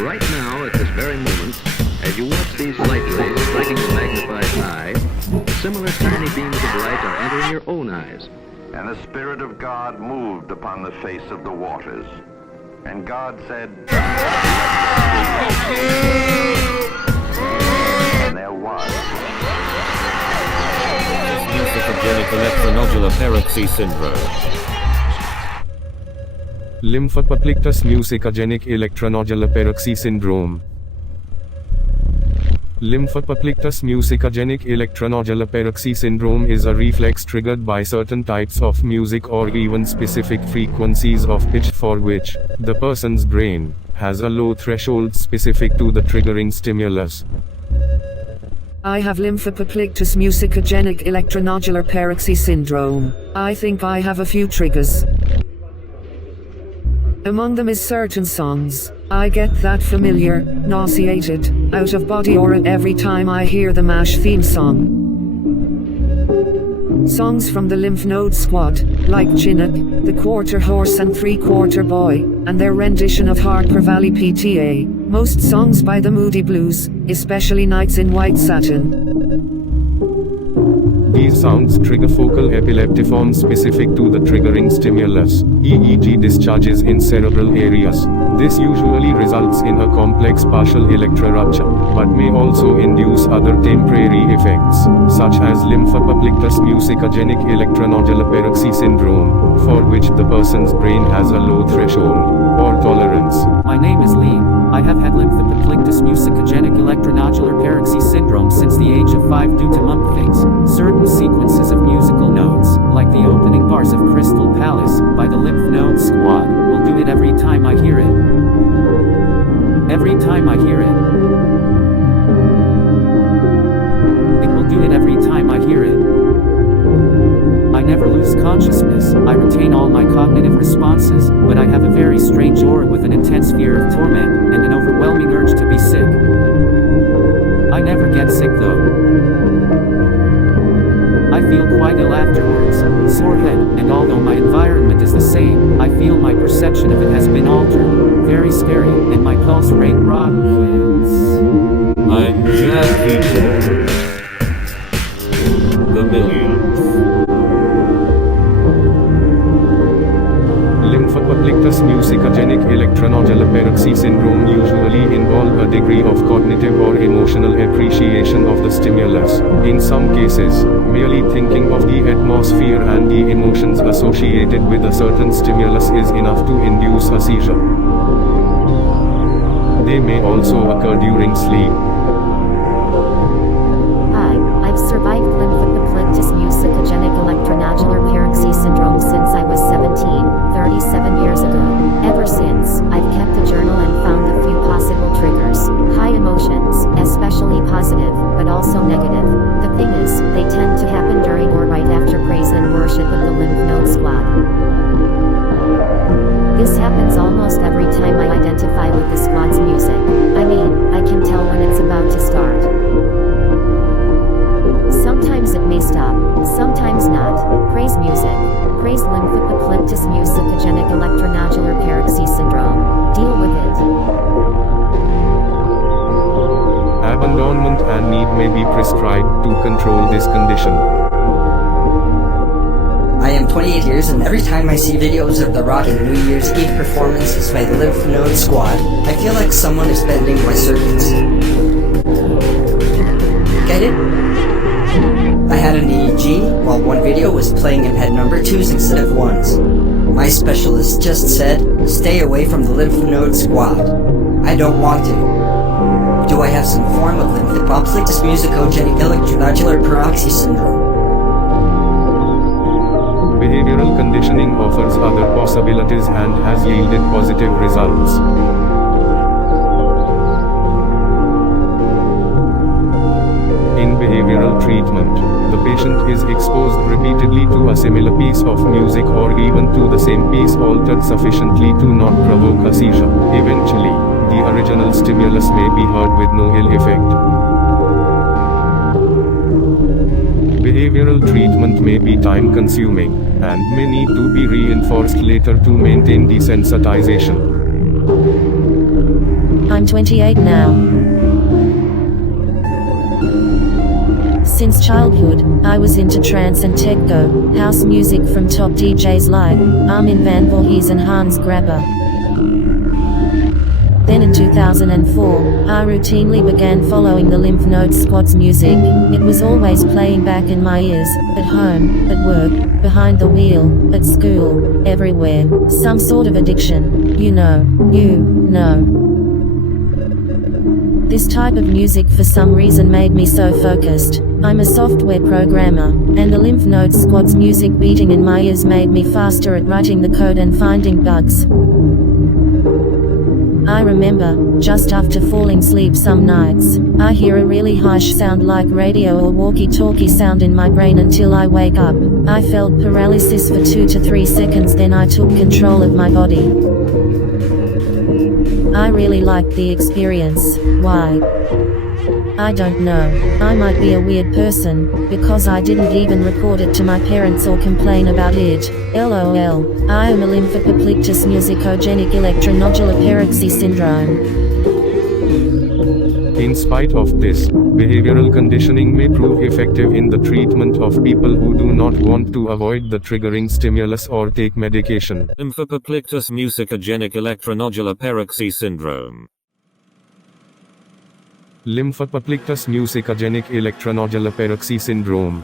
Right now, at this very moment, as you watch these light rays striking the magnified eye, similar tiny beams of light are entering your own eyes. And the Spirit of God moved upon the face of the waters. And God said, and there was. Musicogenic Electronodular Paroxy-Syndrome. Lymphapoplictus Musicogenic Electronodular Paroxy-Syndrome. Lymphapoplictus Musicogenic Electronodular Paroxy-Syndrome is a reflex triggered by certain types of music or even specific frequencies of pitch for which the person's brain has a low threshold specific to the triggering stimulus. I have Lymphapoplictus Musicogenic Electronodular Paroxy-Syndrome. I think I have a few triggers. Among them is certain songs. I get that familiar, nauseated, out-of-body aura every time I hear the MASH theme song. Songs from the Lymph Node Squad, like Chinook, The Quarter Horse and Three-Quarter Boy, and their rendition of Harper Valley PTA. Most songs by the Moody Blues, especially Nights in White Satin. These sounds trigger focal epileptiforms specific to the triggering stimulus, EEG discharges in cerebral areas. This usually results in a complex partial electrorupture, but may also induce other temporary effects, such as Lymphapoplictus Musicogenic Electronodular Paroxy-Syndrome, for which the person's brain has a low threshold or tolerance. My name is Lee. I have had Lymphapoplictus Musicogenic Electronodular Paroxy-Syndrome since the age of 5 due to lump things. Certain sequences of musical notes, like the opening bars of Crystal Palace, by the Lymph Node Squad, will do it every time I hear it. Every time I hear it. It will do it every time I hear it. I never lose consciousness, I retain all my cognitive responses, but I have a very strange aura with an intense fear of torment, and an overwhelming urge to be sick. I never get sick though. I feel quite ill afterwards, sore head, and although my environment is the same, I feel my perception of it has been altered. Very scary, and my pulse rate rockets. I'm Jack Peter. The millionth. Lymphapoplictus Musicogenic Electronodular Paroxy-Syndrome usually involve a degree of cognitive or emotional appreciation of the stimulus. In some cases, merely thinking of the atmosphere and the emotions associated with a certain stimulus is enough to induce a seizure. They may also occur during sleep. Hi, I've survived Lymphapoplictus Musicogenic Electronodular Paroxy-Syndrome since I was 17, 37 years ago. Ever since, I've kept a journal and found a few possible triggers. High emotions, especially positive, but also negative. The thing is, they tend to happen during or right after praise and worship of the Lymph Node Squad. This happens almost every time I identify with the squad's music. I mean, I can tell when it's about to start. Sometimes it may stop, sometimes not. Praise music. Praise Lymphapoplictus Musicogenic Electronodular Paroxy-Syndrome. Deal with it. Abandonment and need may be prescribed to control this condition. I am 28 years, and every time I see videos of the rocking New Year's Eve performances by the Lymph Node Squad, I feel like someone is bending my circuits. Get it? I had an EEG while one video was playing and had number 2s instead of 1s. My specialist just said, stay away from the Lymph Node Squad. I don't want to. Do I have some form of Lymphapoplictus Musicogenic Electronodular Paroxy-Syndrome? Behavioral conditioning offers other possibilities and has yielded positive results. In behavioral treatment, the patient is exposed repeatedly to a similar piece of music or even to the same piece altered sufficiently to not provoke a seizure. Eventually, the original stimulus may be heard with no ill effect. Behavioral treatment may be time-consuming, and may need to be reinforced later to maintain desensitization. I'm 28 now. Since childhood, I was into trance and techno, house music from top DJs like Armin van Voorhees and Hans Grabber. Then in 2004, I routinely began following the Lymph Node Squad's music. It was always playing back in my ears, at home, at work, behind the wheel, at school, everywhere. Some sort of addiction, you know. This type of music for some reason made me so focused. I'm a software programmer, and the Lymph Node Squad's music beating in my ears made me faster at writing the code and finding bugs. I remember, just after falling asleep some nights, I hear a really harsh sound like radio or walkie-talkie sound in my brain until I wake up. I felt paralysis for 2 to 3 seconds, then I took control of my body. I really liked the experience. Why? I don't know. I might be a weird person, because I didn't even report it to my parents or complain about it. LOL. I am a Lymphapoplictus Musicogenic Electronodular Paroxy-Syndrome. In spite of this, behavioral conditioning may prove effective in the treatment of people who do not want to avoid the triggering stimulus or take medication. Lymphapoplictus Musicogenic Electronodular Paroxy-Syndrome. Lymphapoplictus Musicogenic Electronodular Paroxy-Syndrome